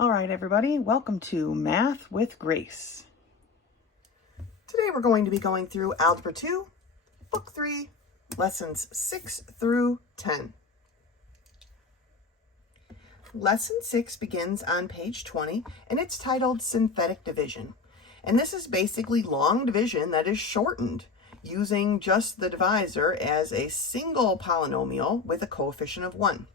All right, everybody, welcome to Math with Grace. Today we're going to be going through Algebra 2, Book 3, Lessons 6 through 10. Lesson 6 begins on page 20, and it's titled Synthetic Division. And this is basically long division that is shortened using just the divisor as a single polynomial with a coefficient of 1.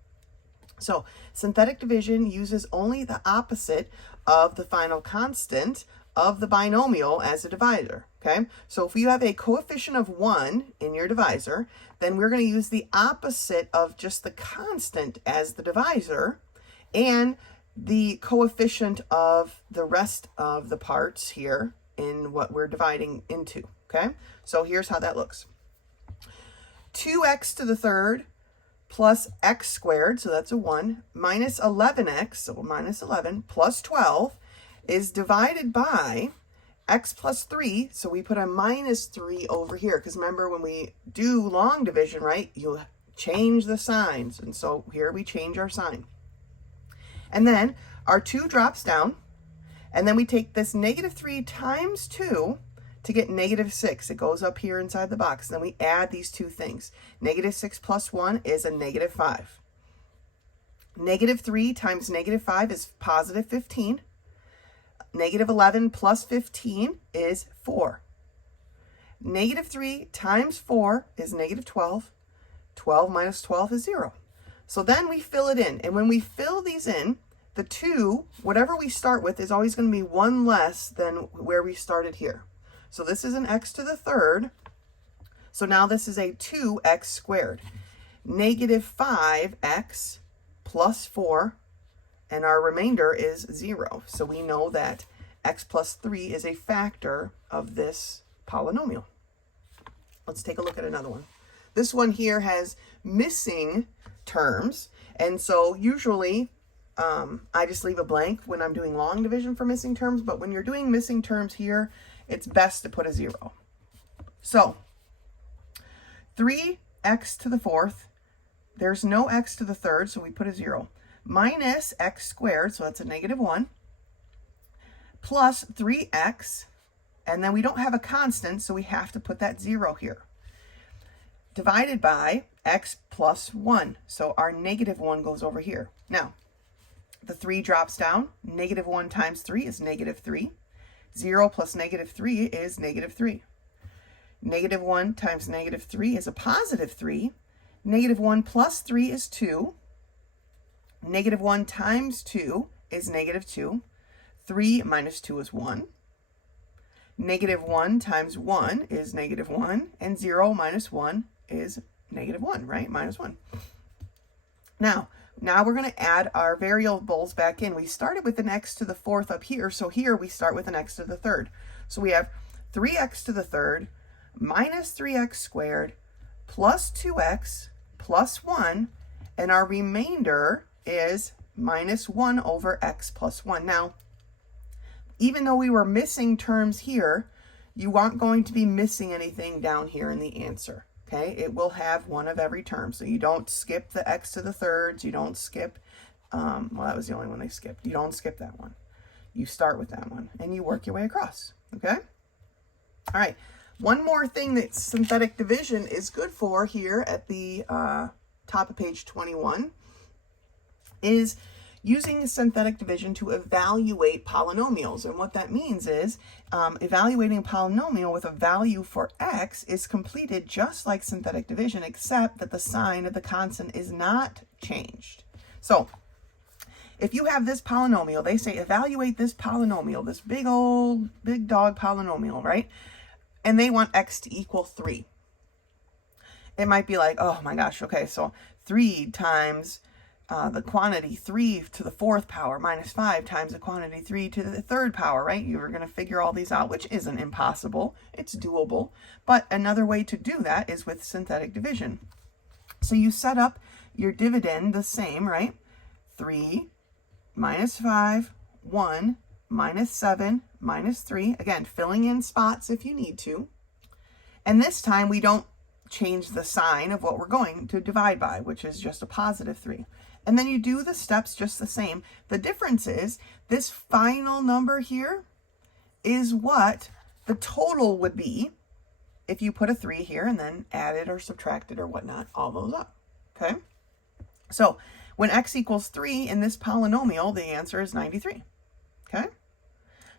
So synthetic division uses only the opposite of the final constant of the binomial as a divisor, okay? So if you have a coefficient of 1 in your divisor, then we're going to use the opposite of just the constant as the divisor and the coefficient of the rest of the parts here in what we're dividing into, okay? So here's how that looks. 2x to the third plus x squared, so that's a 1, minus 11x, so minus 11, plus 12 is divided by x plus 3, so we put a minus 3 over here, because remember when we do long division, right, you change the signs, and so here we change our sign. And then our 2 drops down, and then we take this negative 3 times 2 to get negative 6. It goes up here inside the box. Then we add these two things. Negative 6 plus 1 is a negative 5. Negative 3 times negative 5 is positive 15. Negative 11 plus 15 is 4. Negative 3 times 4 is negative 12. 12 minus 12 is 0. So then we fill it in. And when we fill these in, the 2, whatever we start with, is always going to be 1 less than where we started here. So this is an x to the third. So now this is a 2x squared. Negative 5x plus 4, and our remainder is 0. So we know that x plus 3 is a factor of this polynomial. Let's take a look at another one. This one here has missing terms, and so usually I just leave a blank when I'm doing long division for missing terms, but when you're doing missing terms here, it's best to put a 0. So 3x to the fourth, there's no x to the third, so we put a 0. Minus x squared, so that's a negative 1, plus 3x, and then we don't have a constant, so we have to put that 0 here. Divided by x plus 1, so our negative 1 goes over here. Now, the 3 drops down. Negative 1 times 3 is negative 3. 0 plus negative 3 is negative 3. Negative 1 times negative 3 is a positive 3. Negative 1 plus 3 is 2. Negative 1 times 2 is negative 2. 3 minus 2 is 1. Negative 1 times 1 is negative 1. And 0 minus 1 is negative 1, right? Minus 1. Now we're going to add our variables back in. We started with an x to the fourth up here, so here we start with an x to the third. So we have 3x to the third minus 3x squared plus 2x plus 1, and our remainder is minus 1 over x plus 1. Now, even though we were missing terms here, you aren't going to be missing anything down here in the answer. Okay, it will have one of every term. So you don't skip the x to the thirds. You don't skip, well, that was the only one they skipped. You don't skip that one. You start with that one and you work your way across. Okay? All right. One more thing that synthetic division is good for here at the top of page 21 is using synthetic division to evaluate polynomials. And what that means is evaluating a polynomial with a value for x is completed just like synthetic division, except that the sign of the constant is not changed. So if you have this polynomial, they say evaluate this polynomial, this big dog polynomial, right? And they want x to equal 3. It might be like, oh my gosh, okay, so 3 times the quantity 3 to the fourth power minus 5 times the quantity 3 to the third power, right? You're going to figure all these out, which isn't impossible. It's doable. But another way to do that is with synthetic division. So you set up your dividend the same, right? 3 minus 5, 1 minus 7 minus 3. Again, filling in spots if you need to. And this time we don't change the sign of what we're going to divide by, which is just a positive 3. And then you do the steps just the same. The difference is this final number here is what the total would be if you put a 3 here and then added or subtracted or whatnot, all those up, okay? So when x equals 3 in this polynomial, the answer is 93, okay?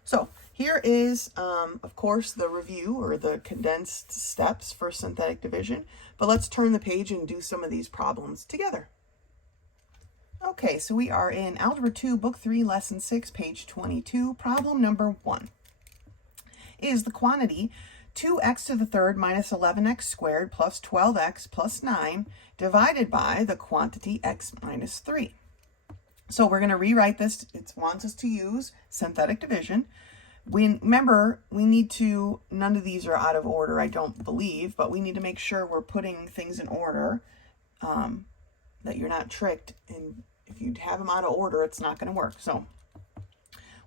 So here is, of course, the review or the condensed steps for synthetic division, but let's turn the page and do some of these problems together. Okay, so we are in Algebra 2, Book 3, Lesson 6, page 22. Problem number 1 is the quantity 2x to the third minus 11x squared plus 12x plus 9 divided by the quantity x minus 3. So we're going to rewrite this. It wants us to use synthetic division. Remember, we need to, none of these are out of order, I don't believe, but we need to make sure we're putting things in order, that you're not tricked. And if you have them out of order, it's not going to work. So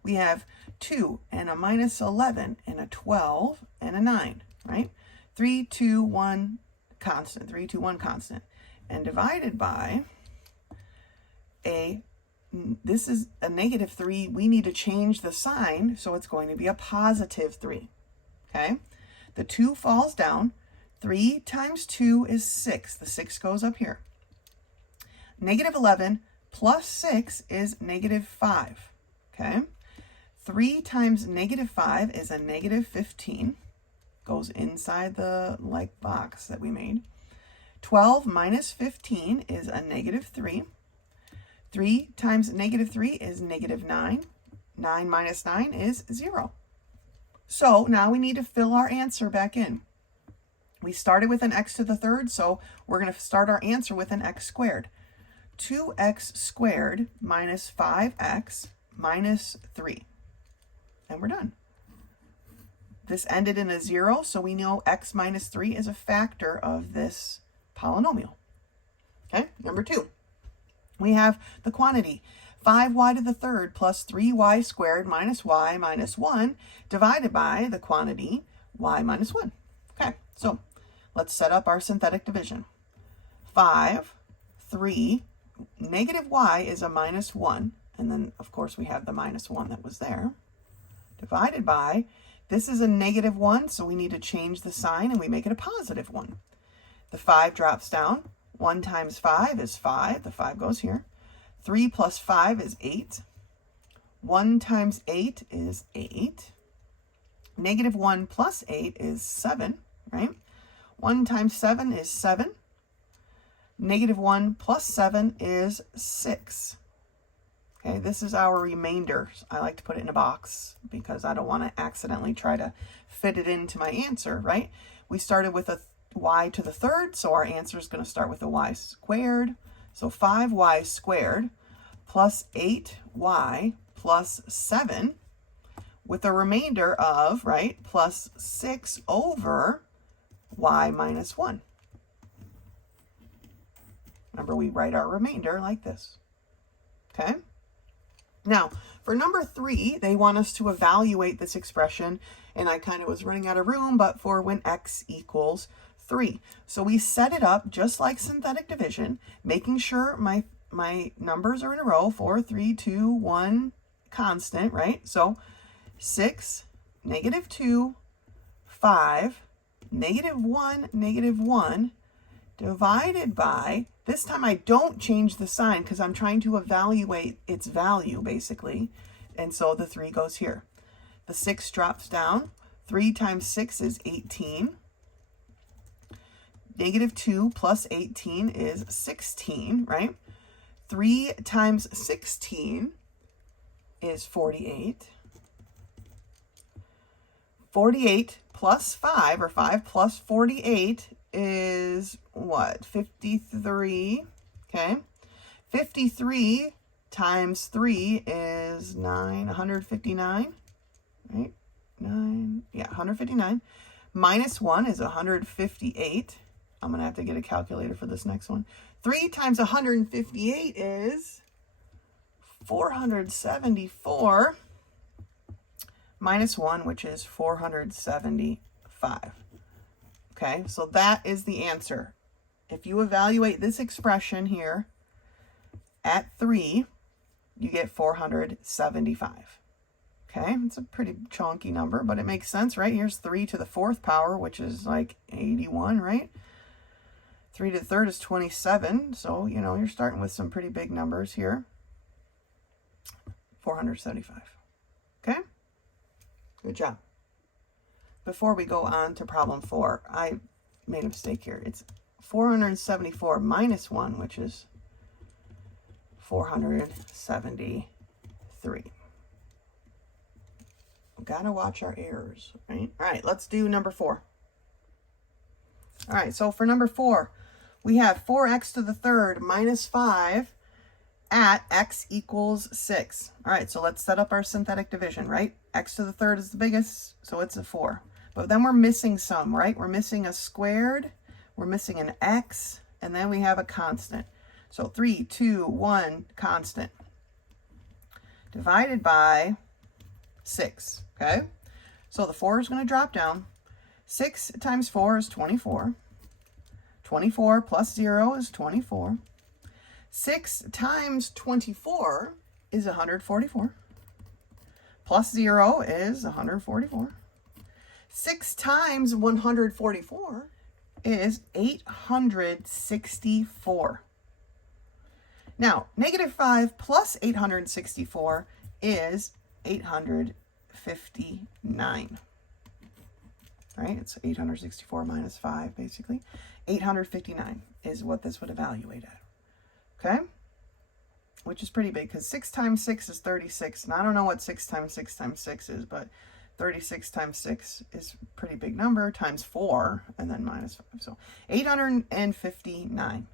we have 2 and a minus 11 and a 12 and a 9, right? 3, 2, 1 constant, 3, 2, 1 constant, and divided by this is a negative 3. We need to change the sign, so it's going to be a positive 3, okay? The 2 falls down. 3 times 2 is 6. The 6 goes up here. Negative 11 plus 6 is negative 5, okay? 3 times negative 5 is a negative 15. Goes inside the like box that we made. 12 minus 15 is a negative 3. 3 times negative 3 is negative 9. 9 minus 9 is 0. So now we need to fill our answer back in. We started with an x to the third, so we're going to start our answer with an x squared. 2x squared minus 5x minus 3. And we're done. This ended in a 0, so we know x minus 3 is a factor of this polynomial. Okay, number 2. We have the quantity 5y to the third plus 3y squared minus y minus 1 divided by the quantity y minus 1. Okay, so let's set up our synthetic division. 5, 3, negative y is a minus 1, and then, of course, we have the minus 1 that was there, divided by, this is a negative 1, so we need to change the sign, and we make it a positive 1. The 5 drops down. 1 times 5 is 5. The 5 goes here. 3 plus 5 is 8. 1 times 8 is 8. Negative 1 plus 8 is 7, right? 1 times 7 is 7. Negative 1 plus 7 is 6. Okay, this is our remainder. I like to put it in a box because I don't want to accidentally try to fit it into my answer, right? We started with a y to the third, so our answer is going to start with a y squared. So 5y squared plus 8y plus 7 with a remainder of, right, plus 6 over y minus 1. Remember, we write our remainder like this. Okay? Now, for number 3, they want us to evaluate this expression, and I kind of was running out of room, but for when x equals 3. So we set it up just like synthetic division, making sure my numbers are in a row, 4, 3, 2, 1, constant, right? So 6, negative 2, 5, negative 1, divided by, this time I don't change the sign because I'm trying to evaluate its value, basically. And so the 3 goes here. The 6 drops down. 3 times 6 is 18. Negative 2 plus 18 is 16, right? 3 times 16 is 48. 48 plus 5, or 5 plus 48 is what? 53, okay? 53 times 3 is 159, right? 159. Minus 1 is 158. I'm going to have to get a calculator for this next one. 3 times 158 is 474. Minus 1, which is 475. Okay, so that is the answer. If you evaluate this expression here, at 3, you get 475. Okay, it's a pretty chunky number, but it makes sense, right? Here's 3 to the 4th power, which is like 81, right? 3 to the 3rd is 27, so, you know, you're starting with some pretty big numbers here. 475. Okay? Good job. Before we go on to problem 4, I made a mistake here. It's 474 minus 1, which is 473. Gotta watch our errors, right? All right, let's do number 4. All right, so for number 4, we have 4x to the 3rd minus 5 at x equals 6. All right, so let's set up our synthetic division, right? X to the 3rd is the biggest, so it's a 4. But then we're missing some, right? We're missing a squared, we're missing an x, and then we have a constant. So 3, 2, 1, constant. Divided by 6, okay? So the 4 is going to drop down. 6 times 4 is 24. 24 plus 0 is 24. 6 times 24 is 144. Plus 0 is 144. 6 times 144 is 864. Now, negative 5 plus 864 is 859. Right? It's 864 minus 5, basically. 859 is what this would evaluate at. Okay? Which is pretty big, because 6 times 6 is 36. And I don't know what 6 times 6 times 6 is, but 36 times 6 is a pretty big number, times 4, and then minus 5. So 859.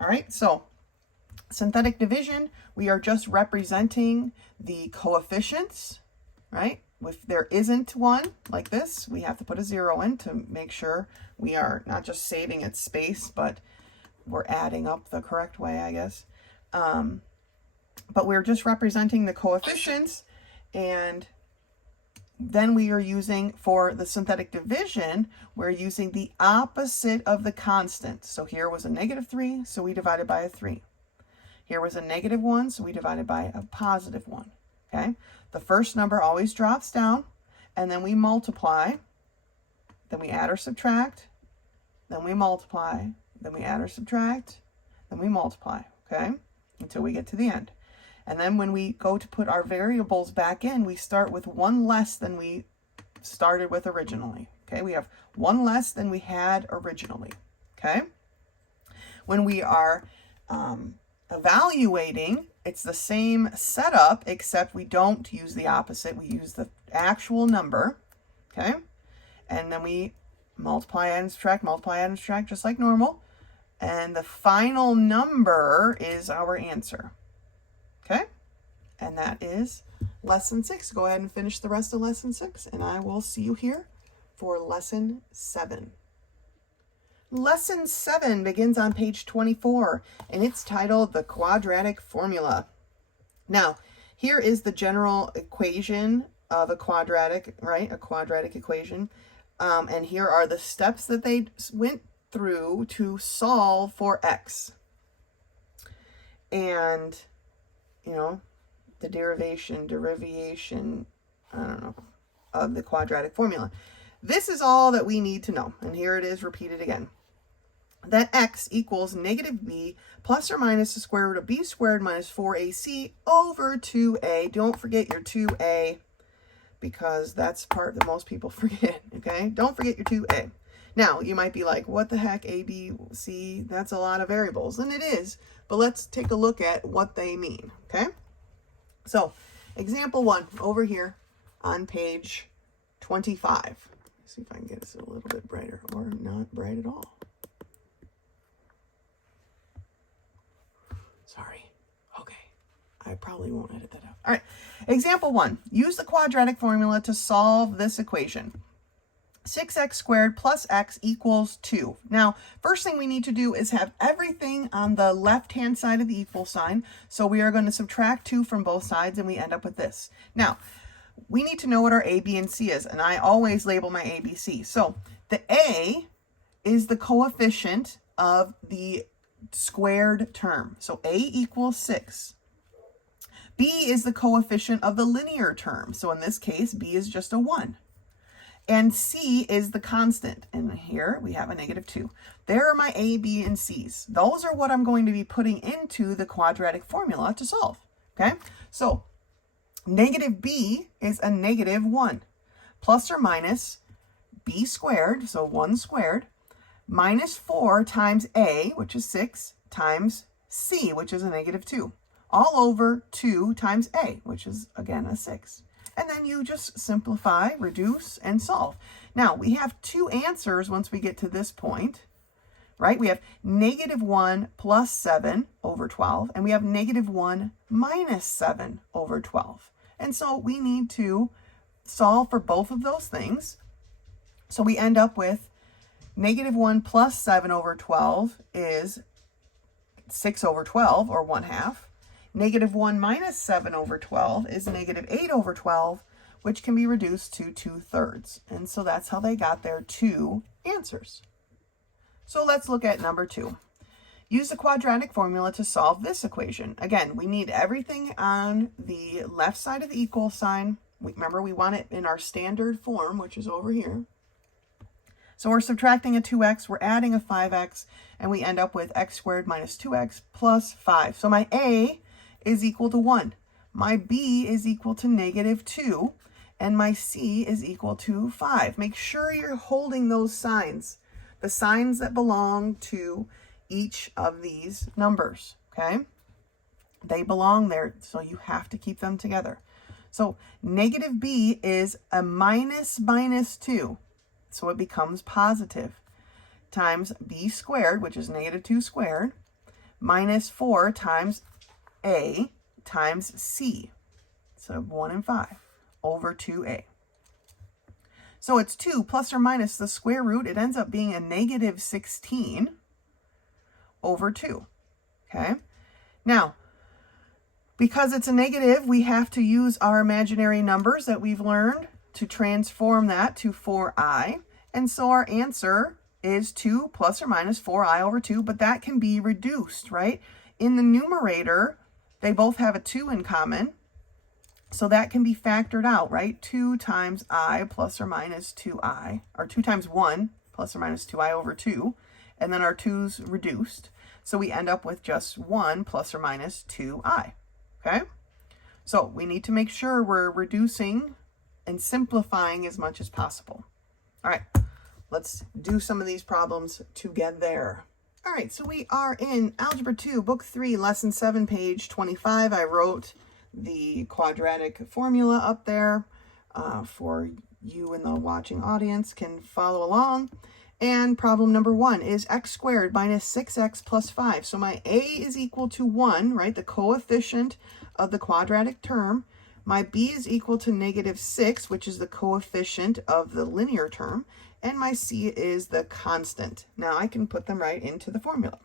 All right, so synthetic division, we are just representing the coefficients, right? If there isn't one like this, we have to put a 0 in to make sure we are not just saving its space, but we're adding up the correct way, I guess. But we're just representing the coefficients, and then we are using, for the synthetic division, we're using the opposite of the constant. So here was a negative 3, so we divided by a 3. Here was a negative 1, so we divided by a positive 1. Okay? The first number always drops down, and then we multiply, then we add or subtract, then we multiply, then we add or subtract, then we multiply, okay? Until we get to the end. And then when we go to put our variables back in, we start with one less than we started with originally, okay? We have one less than we had originally, okay? When we are evaluating, it's the same setup, except we don't use the opposite. We use the actual number, okay? And then we multiply, add, and subtract, just like normal. And the final number is our answer, okay? And that is lesson 6. Go ahead and finish the rest of lesson 6, and I will see you here for lesson 7. Lesson 7 begins on page 24, and it's titled The Quadratic Formula. Now, here is the general equation of a quadratic, right? A quadratic equation. And here are the steps that they went through to solve for x. And, you know, the derivation, I don't know, of the quadratic formula. This is all that we need to know. And here it is repeated again. That x equals negative b plus or minus the square root of b squared minus 4ac over 2a. Don't forget your 2a, because that's part that most people forget, okay? Don't forget your 2a. Now, you might be like, what the heck, a, b, c? That's a lot of variables, and it is. But let's take a look at what they mean, okay? So, example 1 over here on page 25. Let's see if I can get this a little bit brighter, or not bright at all. Sorry. Okay. I probably won't edit that out. All right. Example 1. Use the quadratic formula to solve this equation. 6x squared plus x equals 2. Now, first thing we need to do is have everything on the left-hand side of the equal sign. So we are going to subtract 2 from both sides, and we end up with this. Now, we need to know what our a, b, and c is, and I always label my a, b, c. So the a is the coefficient of the squared term. So a equals 6. B is the coefficient of the linear term. So in this case, B is just a 1. And C is the constant. And here we have a -2. There are my A, B, and C's. Those are what I'm going to be putting into the quadratic formula to solve. Okay, so negative B is a -1. Plus or minus B squared, so 1 squared, minus 4 times A, which is 6, times C, which is a -2. All over 2 times A, which is, again, a 6. And then you just simplify, reduce, and solve. Now, we have two answers once we get to this point, right? We have -1 plus 7 over 12, and we have -1 minus 7 over 12. And so we need to solve for both of those things. So we end up with -1 plus 7 over 12 is 6 over 12, or 1/2. -1 minus 7 over 12 is -8 over 12, which can be reduced to 2/3. And so that's how they got their two answers. So let's look at number 2. Use the quadratic formula to solve this equation. Again, we need everything on the left side of the equal sign. Remember, we want it in our standard form, which is over here. So we're subtracting a 2x, we're adding a 5x, and we end up with x squared minus 2x plus 5. So my A is equal to 1. My B is equal to -2. And my C is equal to 5. Make sure you're holding those signs, the signs that belong to each of these numbers, okay? They belong there, so you have to keep them together. So negative B is a -2, so it becomes positive, times B squared, which is -2 squared, minus 4 times A times C, so 1 and 5, over 2A. So it's 2 plus or minus the square root. It ends up being a -16 over 2, okay? Now, because it's a negative, we have to use our imaginary numbers that we've learned to transform that to 4i. And so our answer is 2 plus or minus 4i over 2, but that can be reduced, right? In the numerator, they both have a 2 in common, so that can be factored out, right? 2 times I plus or minus 2i, or 2 times 1 plus or minus 2i over 2, and then our 2's reduced. So we end up with just 1 plus or minus 2i, okay? So we need to make sure we're reducing and simplifying as much as possible. All right, let's do some of these problems together. All right, so we are in Algebra 2, Book 3, Lesson 7, page 25. I wrote the quadratic formula up there for you in the watching audience can follow along. And problem number 1 is x squared minus 6x plus 5. So my A is equal to 1, right, the coefficient of the quadratic term. My B is equal to -6, which is the coefficient of the linear term. And my C is the constant. Now I can put them right into the formula.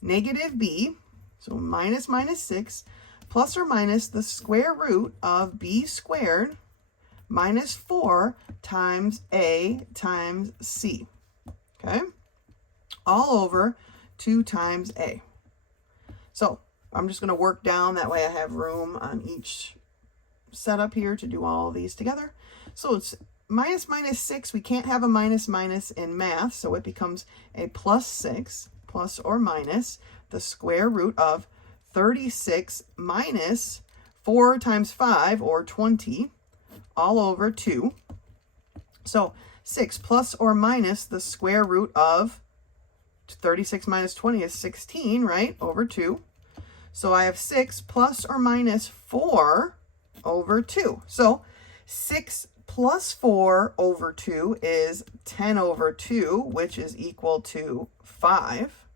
Negative B, so minus 6, plus or minus the square root of B squared minus 4 times A times C, okay? All over 2 times A. So I'm just going to work down, that way I have room on each setup here to do all of these together. So it's minus 6, we can't have a minus in math, so it becomes a plus 6, plus or minus the square root of 36 minus 4 times 5, or 20, all over 2. So 6 plus or minus the square root of 36 minus 20 is 16, right, over 2. So I have 6 plus or minus 4 over 2. So 6 plus 4 over 2 is 10 over 2, which is equal to 5.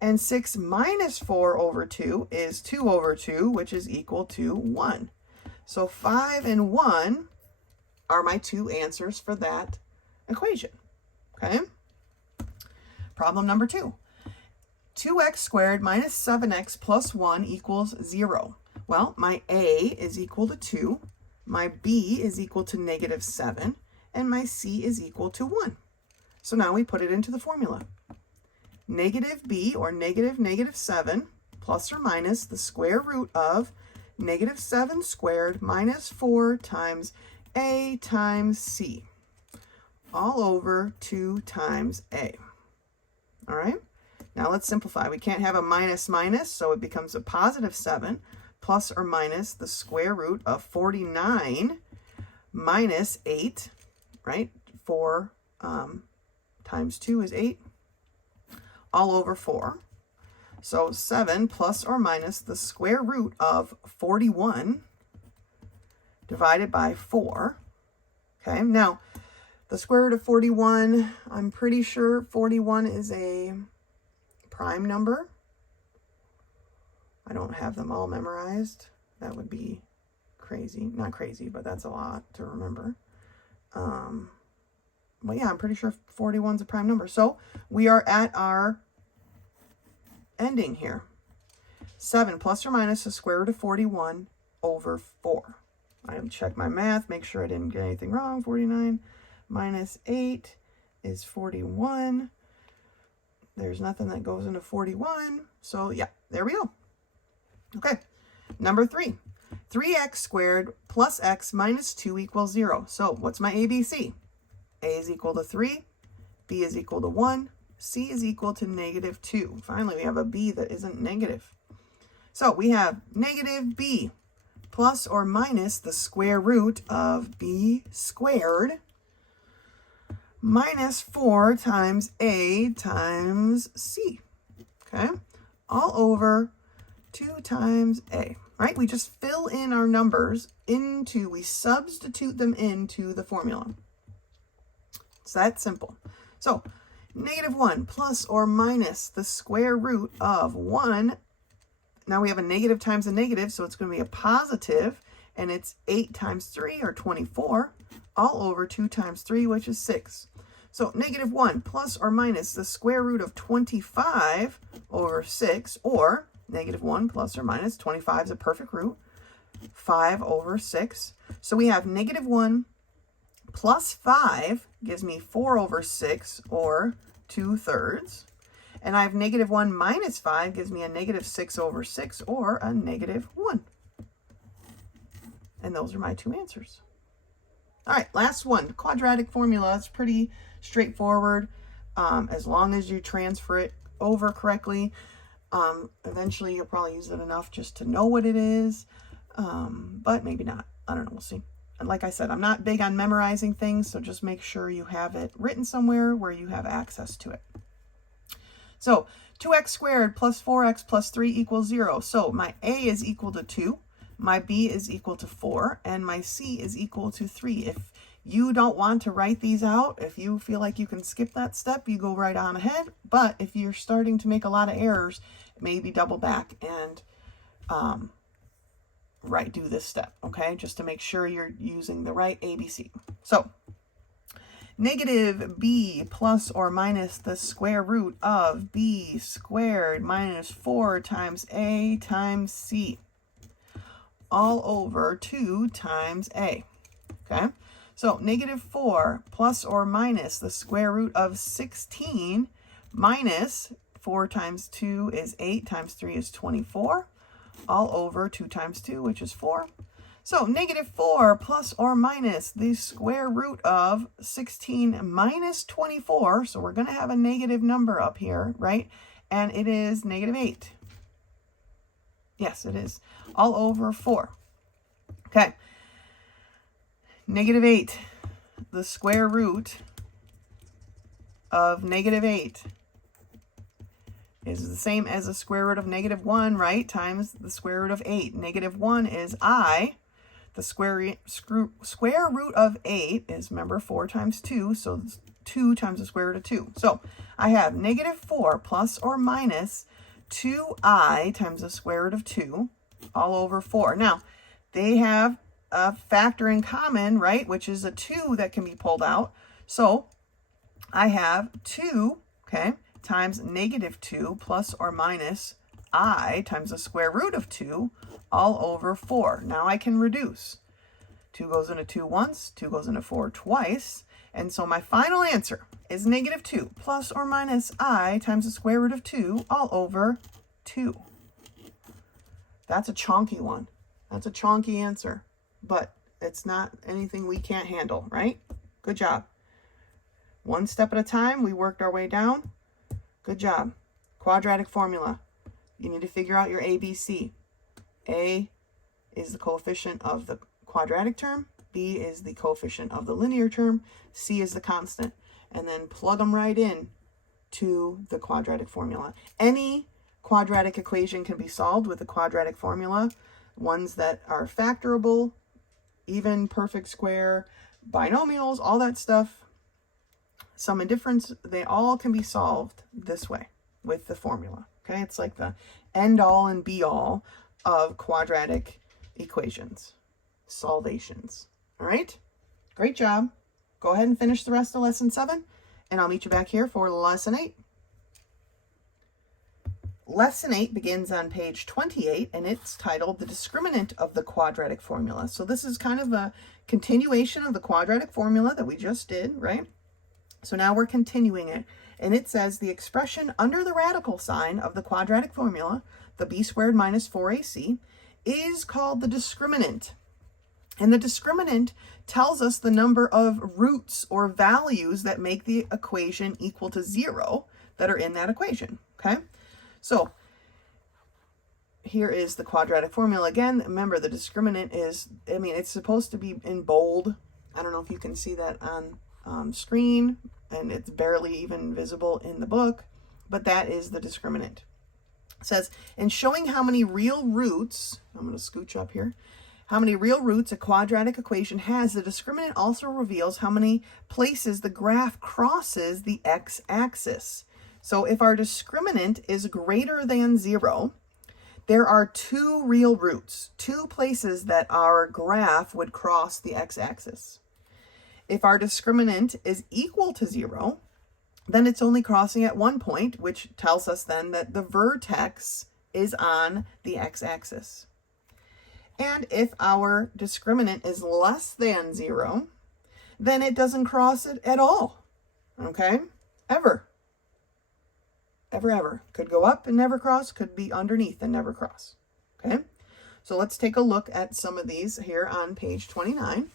And 6 minus 4 over 2 is 2 over 2, which is equal to 1. So 5 and 1 are my two answers for that equation, okay? Problem number 2. 2x squared minus 7x plus 1 equals 0. Well, my A is equal to 2, my B is equal to -7, and my C is equal to 1. So now we put it into the formula. negative b, or negative 7, plus or minus the square root of negative 7 squared minus 4 times a times c, all over 2 times a. All right, now let's simplify. We can't have a minus minus, so it becomes a positive 7 plus or minus the square root of 49 minus 8, right? 4 times 2 is 8, all over 4. So 7 plus or minus the square root of 41 divided by 4. Okay, now the square root of 41, I'm pretty sure 41 is a prime number. I don't have them all memorized. That would be crazy. Not crazy, but that's a lot to remember. Well, yeah, I'm pretty sure 41 is a prime number. So we are at our ending here. 7 plus or minus the square root of 41 over 4. I have to check my math, make sure I didn't get anything wrong. 49 minus 8 is 41. There's nothing that goes into 41. So yeah, there we go. Okay, number 3. 3x squared plus x minus 2 equals 0. So what's my ABC? A is equal to 3, B is equal to 1, C is equal to negative 2. Finally, we have a B that isn't negative. So we have negative B plus or minus the square root of B squared minus 4 times A times C. Okay, all over 2 times A. Right? We just fill in our numbers into, we substitute them into the formula. It's that simple. So negative 1 plus or minus the square root of 1. Now we have a negative times a negative, so it's going to be a positive, and it's 8 times 3, or 24, all over 2 times 3, which is 6. So negative 1 plus or minus the square root of 25 over 6, or negative 1 plus or minus 25 is a perfect root, 5 over 6. So we have negative 1 plus 5 gives me 4 over 6, or 2/3. And I have negative 1 minus 5 gives me a negative 6 over 6, or a negative 1. And those are my two answers. All right, last one. Quadratic formula. It's pretty straightforward. As long as you transfer it over correctly. Eventually, you'll probably use it enough just to know what it is. But maybe not. I don't know. We'll see. And like I said, I'm not big on memorizing things, so just make sure you have it written somewhere where you have access to it. So 2x squared plus 4x plus 3 equals 0. So my A is equal to 2, my B is equal to 4, and my C is equal to 3. If you don't want to write these out, if you feel like you can skip that step, you go right on ahead. But if you're starting to make a lot of errors, maybe double back and do this step, okay? Just to make sure you're using the right ABC. So negative B plus or minus the square root of B squared minus 4 times A times C, all over 2 times A, okay? So negative 4 plus or minus the square root of 16 minus 4 times 2 is 8 times 3 is 24, all over 2 times 2, which is 4. So negative 4 plus or minus the square root of 16 minus 24. So we're going to have a negative number up here, right? And it is negative 8. Yes, it is. All over 4. Okay. Negative 8. The square root of negative 8 is the same as the square root of negative 1, right? Times the square root of 8. Negative 1 is I. The square root of 8 is, remember, 4 times 2, so it's 2 times the square root of 2. So I have negative 4 plus or minus 2i times the square root of 2, all over 4. Now, they have a factor in common, right, which is a 2 that can be pulled out. So I have 2, okay, times negative 2 plus or minus I times the square root of 2 all over 4. Now I can reduce. 2 goes into 2 once, 2 goes into 4 twice. And so my final answer is negative 2 plus or minus I times the square root of 2 all over 2. That's a chonky one. That's a chonky answer, but it's not anything we can't handle, right? Good job. One step at a time, we worked our way down. Good job. Quadratic formula. You need to figure out your ABC. A is the coefficient of the quadratic term. B is the coefficient of the linear term. C is the constant. And then plug them right in to the quadratic formula. Any quadratic equation can be solved with the quadratic formula. Ones that are factorable, even, perfect square, binomials, all that stuff, sum and difference, they all can be solved this way with the formula. Okay, it's like the end all and be all of quadratic equations, solvations. All right, great job. Go ahead and finish the rest of lesson 7, and I'll meet you back here for lesson 8. Lesson 8 begins on page 28, and it's titled The Discriminant of the Quadratic Formula. So this is kind of a continuation of the quadratic formula that we just did, right? So now we're continuing it, and it says the expression under the radical sign of the quadratic formula, the b squared minus 4ac, is called the discriminant. And the discriminant tells us the number of roots or values that make the equation equal to 0 that are in that equation, okay? So here is the quadratic formula again. Remember, the discriminant is, it's supposed to be in bold. I don't know if you can see that on screen, and it's barely even visible in the book, but that is the discriminant. It says, in showing how many real roots, I'm going to scooch up here, how many real roots a quadratic equation has, the discriminant also reveals how many places the graph crosses the x-axis. So if our discriminant is greater than 0, there are 2 real roots, 2 places that our graph would cross the x-axis. If our discriminant is equal to 0, then it's only crossing at 1 point, which tells us then that the vertex is on the x-axis. And if our discriminant is less than 0, then it doesn't cross it at all, okay? Ever. Ever. Could go up and never cross, could be underneath and never cross, okay? So let's take a look at some of these here on page 29.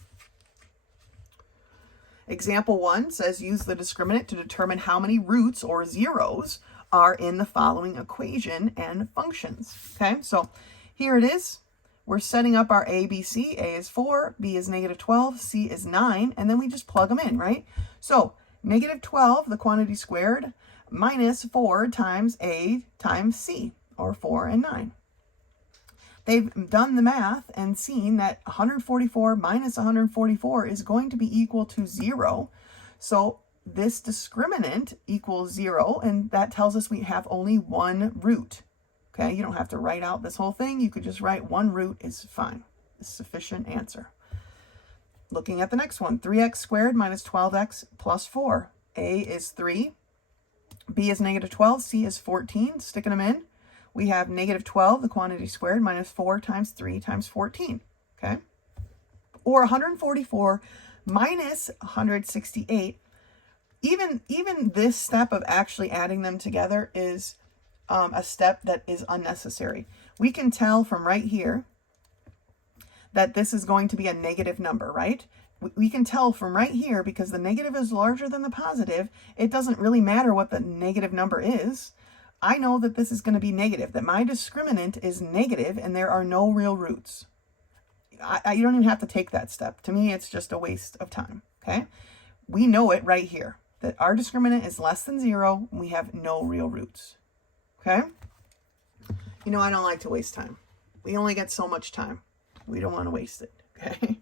Example 1 says use the discriminant to determine how many roots or zeros are in the following equation and functions, okay? So here it is. We're setting up our ABC. A is 4, B is negative 12, C is 9, and then we just plug them in, right? So negative 12, the quantity squared, minus 4 times A times C, or 4 and 9. They've done the math and seen that 144 minus 144 is going to be equal to 0. So this discriminant equals 0, and that tells us we have only 1 root. Okay, you don't have to write out this whole thing. You could just write 1 root is fine. It's a sufficient answer. Looking at the next one, 3x squared minus 12x plus 4. A is 3, B is negative 12, C is 14. Sticking them in, we have negative 12, the quantity squared, minus 4 times 3 times 14, okay? Or 144 minus 168. Even this step of actually adding them together is a step that is unnecessary. We can tell from right here that this is going to be a negative number, right? We can tell from right here because the negative is larger than the positive. It doesn't really matter what the negative number is. I know that this is going to be negative, that my discriminant is negative and there are no real roots. You don't even have to take that step. To me, it's just a waste of time, okay? We know it right here, that our discriminant is less than 0 and we have no real roots. Okay? You know, I don't like to waste time. We only get so much time. We don't want to waste it. Okay?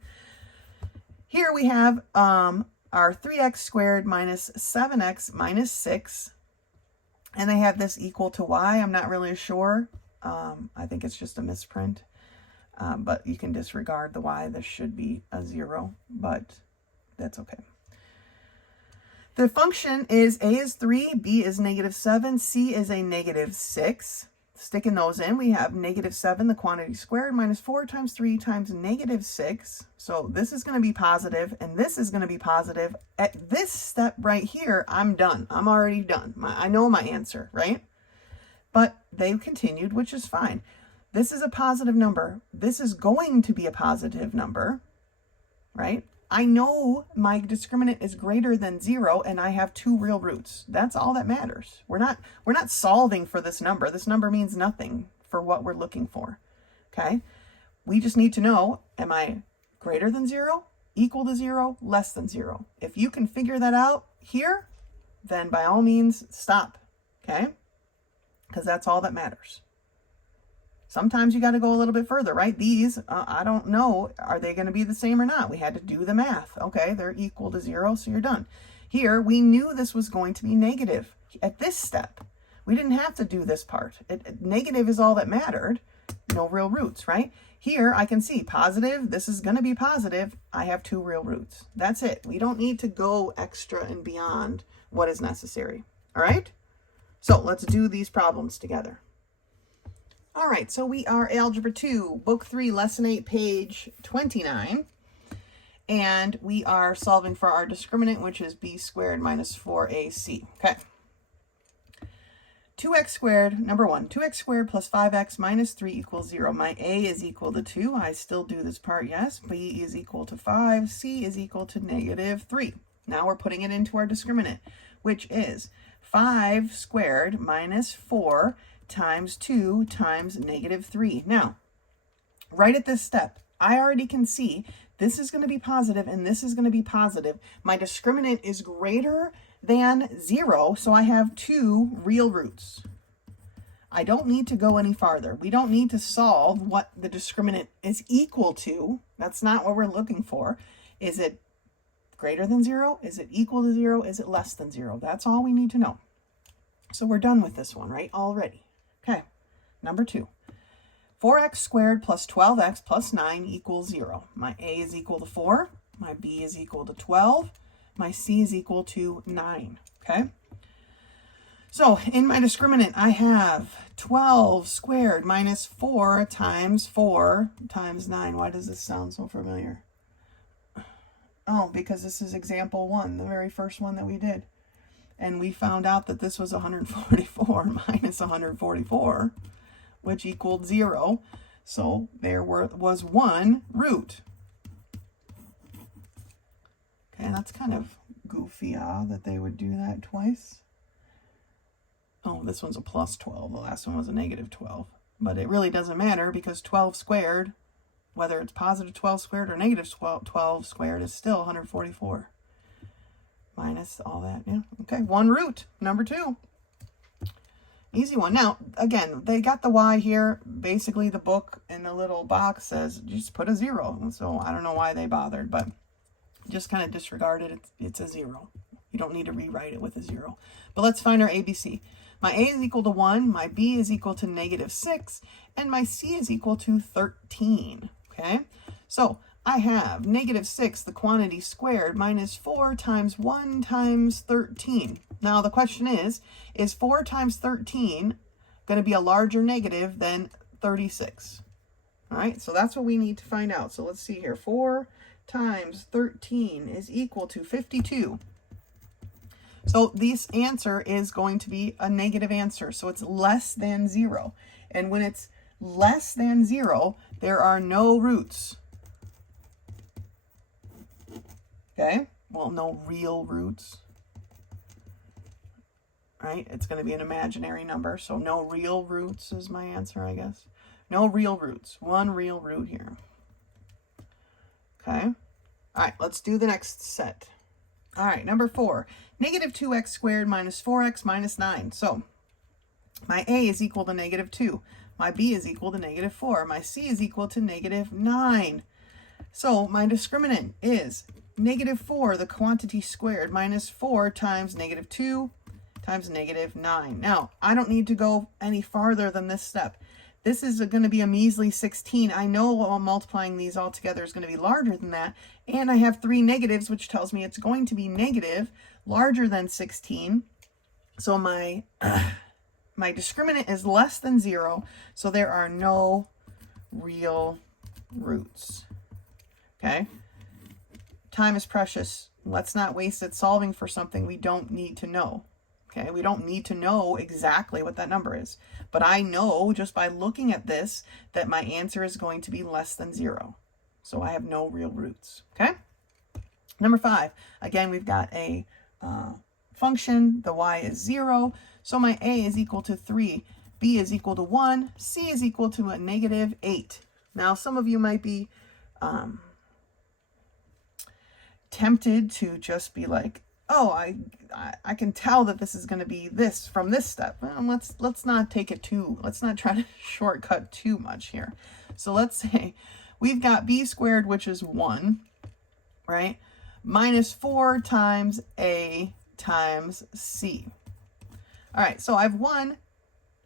Here we have our 3x squared minus 7x minus 6. And they have this equal to y. I'm not really sure. I think it's just a misprint. But you can disregard the y. This should be a 0, but that's okay. The function is A is 3, B is negative 7, C is a negative 6. sticking those in, we have -7, the quantity squared, minus 4 times 3 times -6. So this is going to be positive, and this is going to be positive. At this step right here, I'm done. I'm already done. I know my answer, right? But they continued, which is fine. This is a positive number. This is going to be a positive number, right? I know my discriminant is greater than 0, and I have 2 real roots. That's all that matters. We're not solving for this number. This number means nothing for what we're looking for. Okay? We just need to know, am I greater than 0, equal to 0, less than 0? If you can figure that out here, then by all means stop. Okay? Because that's all that matters. Sometimes you got to go a little bit further, right? These, I don't know, are they going to be the same or not? We had to do the math. Okay, they're equal to 0, so you're done. Here, we knew this was going to be negative at this step. We didn't have to do this part. Negative is all that mattered. No real roots, right? Here, I can see positive. This is going to be positive. I have 2 real roots. That's it. We don't need to go extra and beyond what is necessary. All right? So let's do these problems together. All right, so we are Algebra 2, Book 3, Lesson 8, page 29. And we are solving for our discriminant, which is b squared minus 4ac. Okay. 2x squared, number 1, 2x squared plus 5x minus 3 equals 0. My a is equal to 2. I still do this part, yes. b is equal to 5. c is equal to -3. Now we're putting it into our discriminant, which is 5 squared minus 4 times 2 times -3. Now, right at this step, I already can see this is going to be positive and this is going to be positive. My discriminant is greater than 0, so I have 2 real roots. I don't need to go any farther. We don't need to solve what the discriminant is equal to. That's not what we're looking for. Is it greater than 0? Is it equal to 0? Is it less than 0? That's all we need to know. So we're done with this one, right? Already. Okay, number 2. 4x squared plus 12x plus 9 equals 0. My a is equal to 4. My b is equal to 12. My c is equal to 9. Okay? So in my discriminant, I have 12 squared minus 4 times 9. Why does this sound so familiar? Oh, because this is example 1, the very first one that we did. And we found out that this was 144 minus 144, which equaled 0. So there was 1 root. Okay, that's kind of goofy, that they would do that twice. Oh, this one's a plus 12. The last one was a negative 12. But it really doesn't matter because 12 squared, whether it's positive 12 squared or negative 12 squared, is still 144. Minus all that, yeah. Okay, 1 root, number 2. Easy one. Now, again, they got the y here. Basically, the book in the little box says just put a 0. So I don't know why they bothered, but just kind of disregard it. It's a 0. You don't need to rewrite it with a 0. But let's find our ABC. My a is equal to 1, my b is equal to -6, and my c is equal to 13. Okay, so I have -6, the quantity squared, minus 4 times 1 times 13. Now the question is 4 times 13 going to be a larger negative than 36? All right, so that's what we need to find out. So let's see here. 4 times 13 is equal to 52. So this answer is going to be a negative answer. So it's less than 0. And when it's less than 0, there are no roots. Okay, well, no real roots, right? It's going to be an imaginary number, so no real roots is my answer, I guess. No real roots. 1 real root here. Okay, all right, let's do the next set. All right, number 4, -2x squared minus 4x minus 9. So my a is equal to -2. My b is equal to -4. My c is equal to -9. So my discriminant is -4, the quantity squared, minus 4 times -2 times -9. Now, I don't need to go any farther than this step. This is going to be a measly 16. I know multiplying these all together is going to be larger than that. And I have 3 negatives, which tells me it's going to be negative, larger than 16. So my my discriminant is less than 0, so there are no real roots. Okay? Time is precious. Let's not waste it solving for something we don't need to know. Okay? We don't need to know exactly what that number is. But I know just by looking at this that my answer is going to be less than 0. So I have no real roots. Okay? Number 5. Again, we've got a function. The y is 0. So my a is equal to 3. B is equal to 1. C is equal to a negative 8. Now, some of you might be tempted to just be like, oh, I can tell that this is going to be this from this step. Well, let's not take it let's not try to shortcut too much here. So let's say we've got b squared, which is 1, right? Minus 4 times a times c. All right, so I have 1,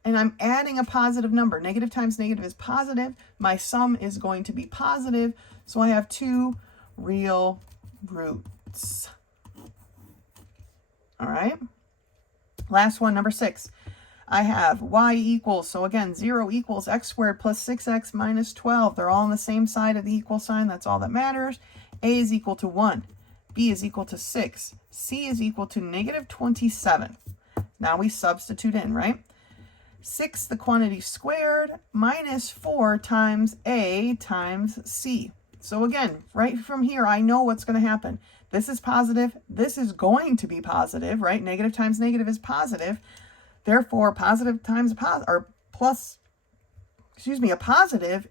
and I'm adding a positive number. Negative times negative is positive. My sum is going to be positive, so I have 2 real roots. All right. Last one, number 6. I have y equals, so again, 0 equals x squared plus 6x minus 12. They're all on the same side of the equal sign. That's all that matters. A is equal to 1. B is equal to 6. C is equal to negative 27. Now we substitute in, right? 6, the quantity squared, minus 4 times A times C. So again, right from here, I know what's going to happen. This is positive. This is going to be positive, right? Negative times negative is positive. Therefore, positive times a positive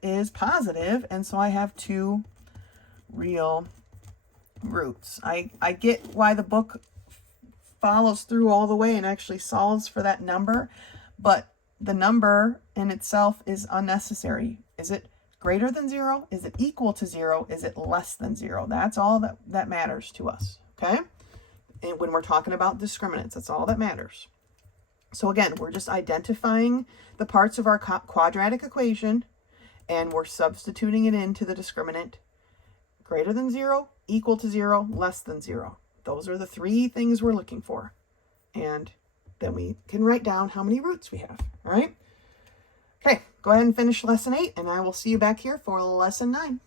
is positive. And so I have 2 real roots. I get why the book follows through all the way and actually solves for that number, but the number in itself is unnecessary. Is it greater than 0? Is it equal to 0? Is it less than 0? That's all that matters to us, okay? And when we're talking about discriminants, that's all that matters. So again, we're just identifying the parts of our quadratic equation, and we're substituting it into the discriminant. Greater than 0, equal to 0, less than 0. Those are the 3 things we're looking for. And then we can write down how many roots we have, all right? Okay, go ahead and finish lesson 8, and I will see you back here for lesson 9.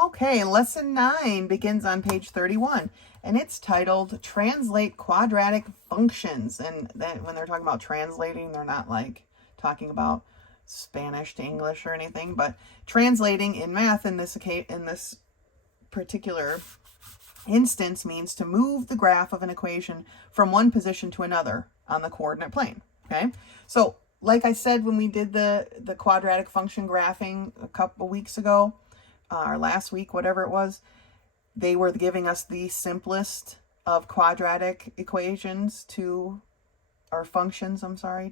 Okay, lesson 9 begins on page 31, and it's titled Translate Quadratic Functions. And then when they're talking about translating, they're not like talking about Spanish to English or anything, but translating in math in this particular instance means to move the graph of an equation from one position to another on the coordinate plane, okay? So like I said, when we did the quadratic function graphing a couple weeks ago, or last week, whatever it was, they were giving us the simplest of quadratic equations functions,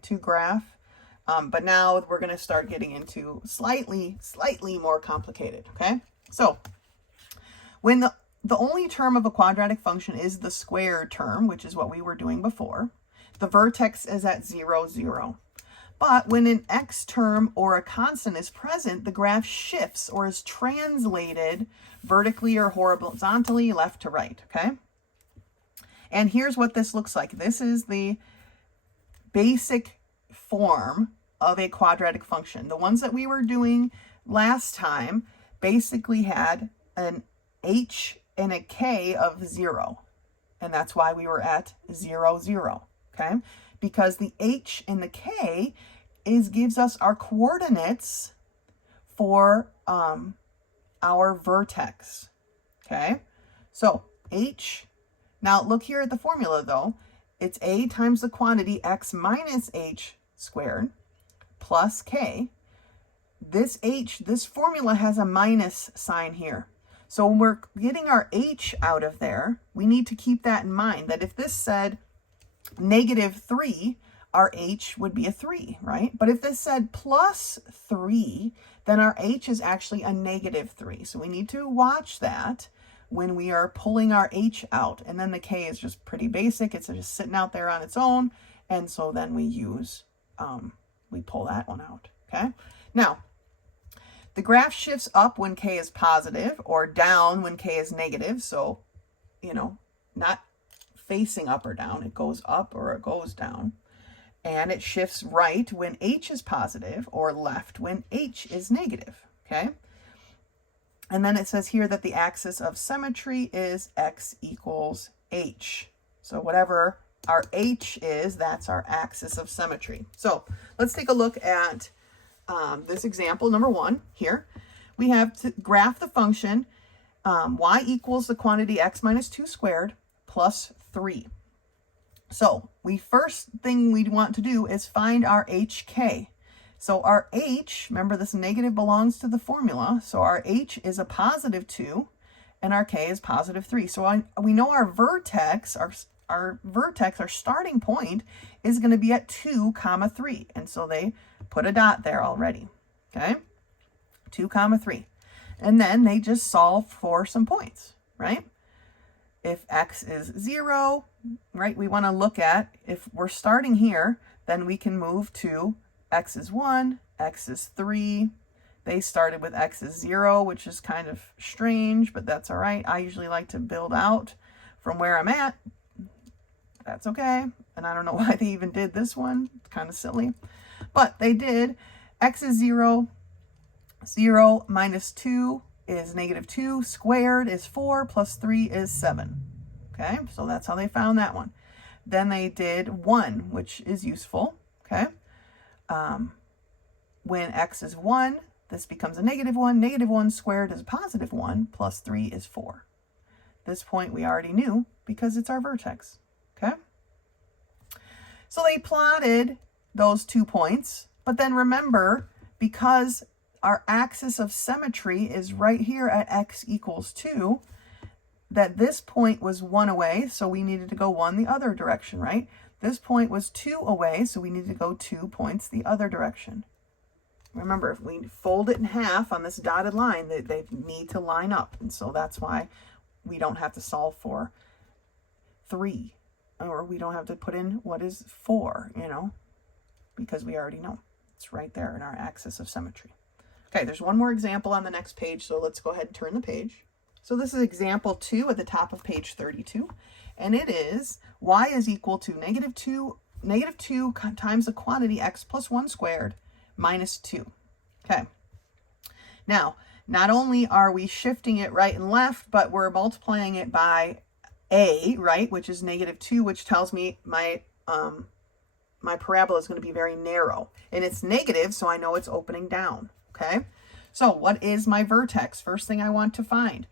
to graph. But now we're going to start getting into slightly more complicated, okay? So when the only term of a quadratic function is the square term, which is what we were doing before, the vertex is at 0, 0. But when an x term or a constant is present, the graph shifts or is translated vertically or horizontally, left to right, okay? And here's what this looks like. This is the basic form of a quadratic function. The ones that we were doing last time basically had an h and a k of 0. And that's why we were at 0, 0, okay? Because the h and the k gives us our coordinates for our vertex, okay? So h, now look here at the formula though. It's a times the quantity x minus h squared plus k. This formula has a minus sign here. So when we're getting our h out of there, we need to keep that in mind, that if this said negative 3, our h would be a 3, right? But if this said plus 3, then our h is actually a negative 3. So we need to watch that when we are pulling our h out. And then the k is just pretty basic. It's just sitting out there on its own. And so then we pull that one out, okay? Now, the graph shifts up when k is positive or down when k is negative. So, not facing up or down. It goes up or it goes down. And it shifts right when h is positive or left when h is negative, okay? And then it says here that the axis of symmetry is x equals h. So whatever our h is, that's our axis of symmetry. So let's take a look at this example, number 1 here. We have to graph the function y equals the quantity x minus 2 squared plus 3. So first thing we want to do is find our hk. So our h, remember this negative belongs to the formula, so our h is a positive 2 and our k is positive 3. So we know our vertex, our starting point is going to be at 2 comma 3. And so they put a dot there already, okay? 2 comma 3. And then they just solve for some points, right? If x is 0, right, we want to look at, if we're starting here, then we can move to x is 1, x is 3. They started with x is 0, which is kind of strange, but that's all right. I usually like to build out from where I'm at. That's okay. And I don't know why they even did this one. It's kind of silly. But they did. X is 0. 0 minus 2 is negative 2. Squared is 4 plus 3 is 7. Okay, so that's how they found that one. Then they did 1, which is useful. Okay. When x is 1, this becomes a negative 1. Negative 1 squared is a positive 1 plus 3 is 4. This point we already knew because it's our vertex. Okay. So they plotted those 2 points, but then remember, because our axis of symmetry is right here at x equals 2, that this point was 1 away, so we needed to go 1 the other direction, right? This point was 2 away, so we needed to go 2 points the other direction. Remember, if we fold it in half on this dotted line, they need to line up, and so that's why we don't have to solve for 3, or we don't have to put in what is 4, because we already know. It's right there in our axis of symmetry. Okay, there's one more example on the next page, so let's go ahead and turn the page. So this is example 2 at the top of page 32, and it is y is equal to negative 2 times the quantity x plus 1 squared minus 2. Okay, now not only are we shifting it right and left, but we're multiplying it by a, right, which is negative 2, which tells me my parabola is going to be very narrow, and it's negative, so I know it's opening down. Okay, so what is my vertex? First thing I want to find.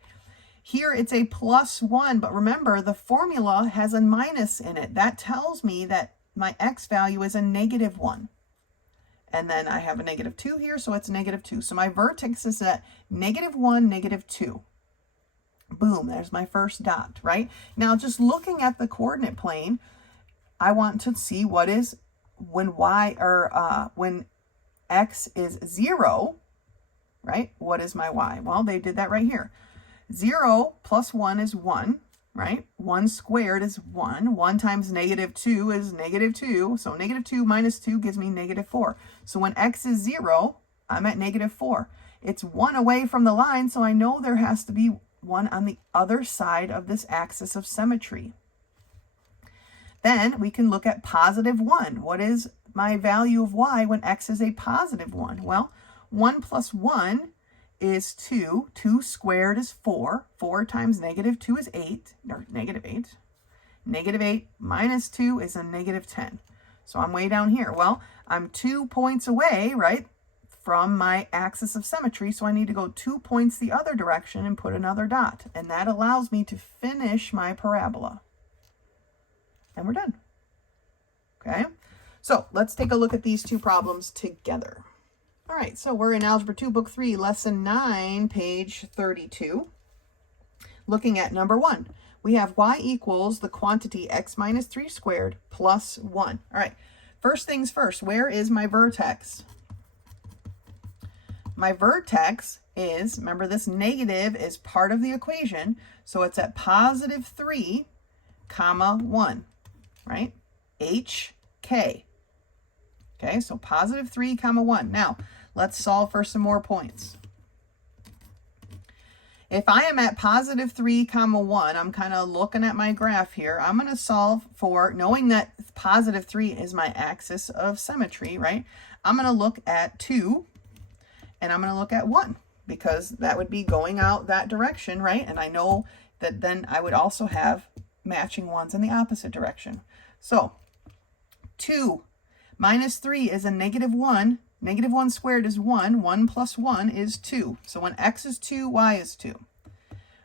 Here it's a plus 1, but remember the formula has a minus in it. That tells me that my x value is a negative 1. And then I have a negative 2 here, so it's negative 2. So my vertex is at negative 1, negative 2. Boom, there's my first dot, right? Now just looking at the coordinate plane, I want to see what is when when x is 0, right? What is my y? Well, they did that right here. 0 plus 1 is 1, right? 1 squared is 1. 1 times negative 2 is negative 2. So negative 2 minus 2 gives me negative 4. So when x is 0, I'm at negative 4. It's 1 away from the line, so I know there has to be 1 on the other side of this axis of symmetry. Then we can look at positive 1. What is my value of y when x is a positive 1? Well, 1 plus 1 is 2. 2 squared is 4. 4 times negative 2 is 8, or negative 8. Negative 8 minus 2 is a negative 10. So I'm way down here. Well, I'm 2 points away, right, from my axis of symmetry, so I need to go 2 points the other direction and put another dot. And that allows me to finish my parabola. And we're done. Okay, so let's take a look at these 2 problems together. All right, so we're in Algebra 2, Book 3, Lesson 9, page 32. Looking at number 1, we have y equals the quantity x minus 3 squared plus 1. All right, first things first, where is my vertex? My vertex is, remember this negative is part of the equation, so it's at positive 3, comma 1, right? HK. Okay, so positive 3, comma 1. Now, let's solve for some more points. if I am at positive 3, 1, I'm kind of looking at my graph here. I'm going to solve for, knowing that positive 3 is my axis of symmetry, right? I'm going to look at 2, and I'm going to look at 1, because that would be going out that direction, right? And I know that then I would also have matching ones in the opposite direction. So 2 minus 3 is a negative 1. Negative 1 squared is 1. 1 plus 1 is 2. So when x is 2, y is 2.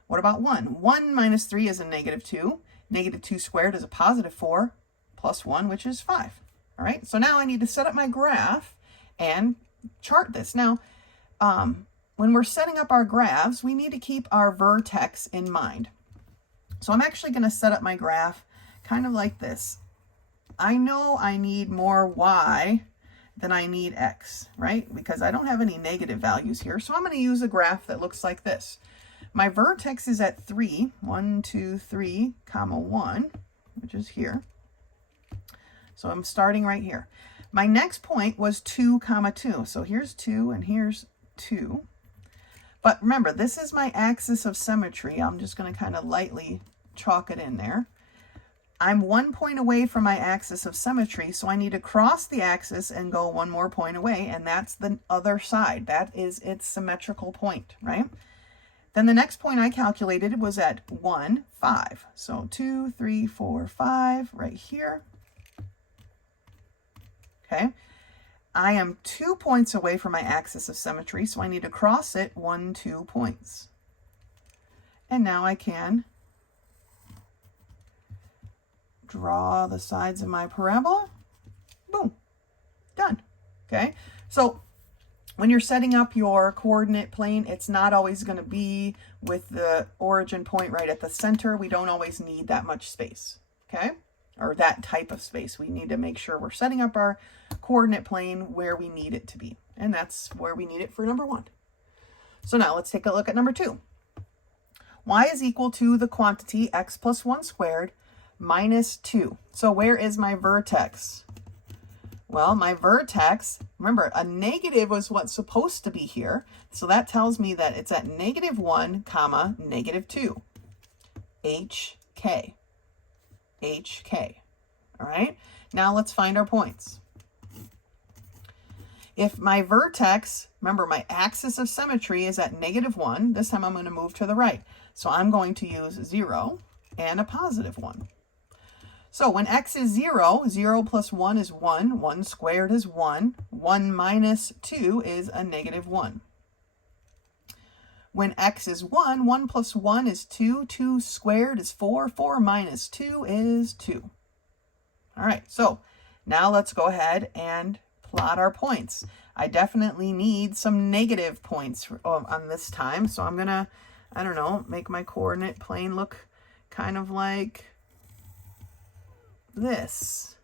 What about 1? 1 minus 3 is a negative 2. Negative 2 squared is a positive 4 plus 1, which is 5. All right, so now I need to set up my graph and chart this. Now, when we're setting up our graphs, we need to keep our vertex in mind. So I'm actually going to set up my graph kind of like this. I know I need more y than I need x, right? Because I don't have any negative values here. So I'm going to use a graph that looks like this. My vertex is at 3, 1, 2, 3, 1, which is here. So I'm starting right here. My next point was 2, 2. So here's 2 and here's 2. But remember, this is my axis of symmetry. I'm just going to kind of lightly chalk it in there. I'm 1 point away from my axis of symmetry, so I need to cross the axis and go 1 more point away, and that's the other side. That is its symmetrical point, right? Then the next point I calculated was at 1, 5. So 2, 3, 4, 5 right here. Okay. I am 2 points away from my axis of symmetry, so I need to cross it 1, 2 points. And now I can draw the sides of my parabola. Boom. Done. Okay. So when you're setting up your coordinate plane, it's not always going to be with the origin point right at the center. We don't always need that much space. Okay. Or that type of space. We need to make sure we're setting up our coordinate plane where we need it to be. And that's where we need it for number 1. So now let's take a look at number 2. Y is equal to the quantity x plus 1 squared minus 2. So where is my vertex? Well, my vertex, remember, a negative was what's supposed to be here. So that tells me that it's at negative 1, negative 2. HK. HK. All right. Now let's find our points. If my vertex, remember my axis of symmetry is at negative 1, this time I'm going to move to the right. So I'm going to use 0 and a positive 1. So when x is 0, 0 plus 1 is 1. 1 squared is 1. 1 minus 2 is a negative 1. When x is 1, 1 plus 1 is 2. 2 squared is 4. 4 minus 2 is 2. All right, so now let's go ahead and plot our points. I definitely need some negative points on this time. So I'm going to, I don't know, make my coordinate plane look kind of like this.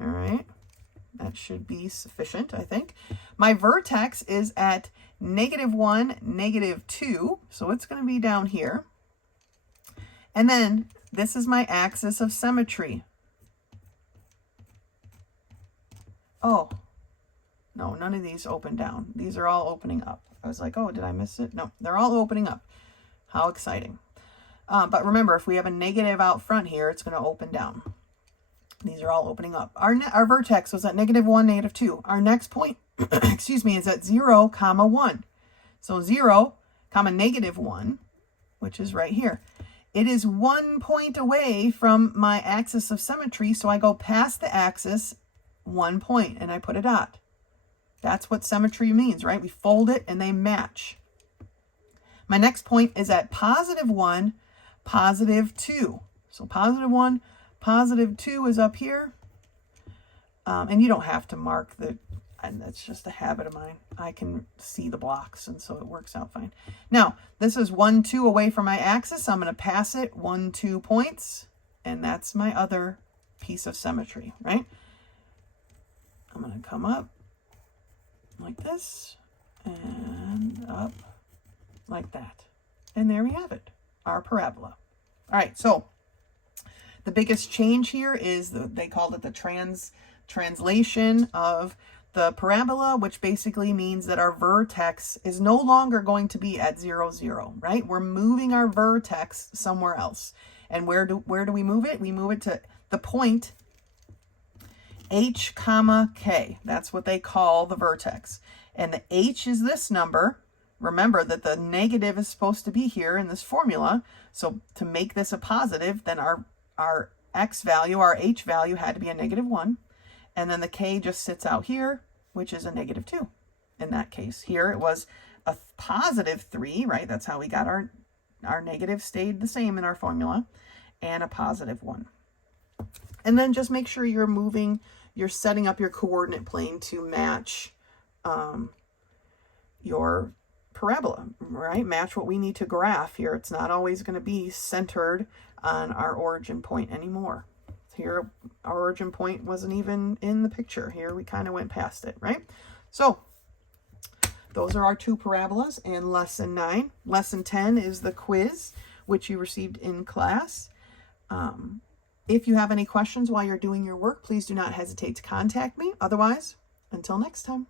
All right, that should be sufficient, I think. My vertex is at negative 1, negative 2, so it's going to be down here. And then this is my axis of symmetry. Oh, no, none of these open down. These are all opening up. I was like, oh, did I miss it? No, they're all opening up. How exciting. But remember, if we have a negative out front here, it's going to open down. These are all opening up. Our vertex was at negative 1, negative 2. Our next point, excuse me, is at 0, 1. So 0, negative 1, which is right here. It is 1 point away from my axis of symmetry, so I go past the axis 1 point, and I put a dot. That's what symmetry means, right? We fold it, and they match. My next point is at positive 1, positive 2. So positive 1, positive 2 is up here. And you don't have to mark and that's just a habit of mine. I can see the blocks, and so it works out fine. Now, this is 1, 2 away from my axis. I'm going to pass it 1, 2 points, and that's my other piece of symmetry, right? I'm going to come up like this and up like that. And there we have it, our parabola. All right, so the biggest change here is they called it the translation of the parabola, which basically means that our vertex is no longer going to be at 0, 0, right? We're moving our vertex somewhere else. And where do we move it? We move it to the point h comma k. That's what they call the vertex. And the h is this number. Remember that the negative is supposed to be here in this formula. So to make this a positive, then our x value, our h value had to be a -1. And then the k just sits out here, which is a -2 in that case. Here it was a +3, right? That's how we got our negative stayed the same in our formula, and a +1. And then just make sure you're setting up your coordinate plane to match your parabola, right? Match what we need to graph here. It's not always going to be centered on our origin point anymore. Here, our origin point wasn't even in the picture. Here, we kind of went past it, right? So, those are our 2 parabolas in Lesson 9. Lesson 10 is the quiz, which you received in class. If you have any questions while you're doing your work, please do not hesitate to contact me. Otherwise, until next time.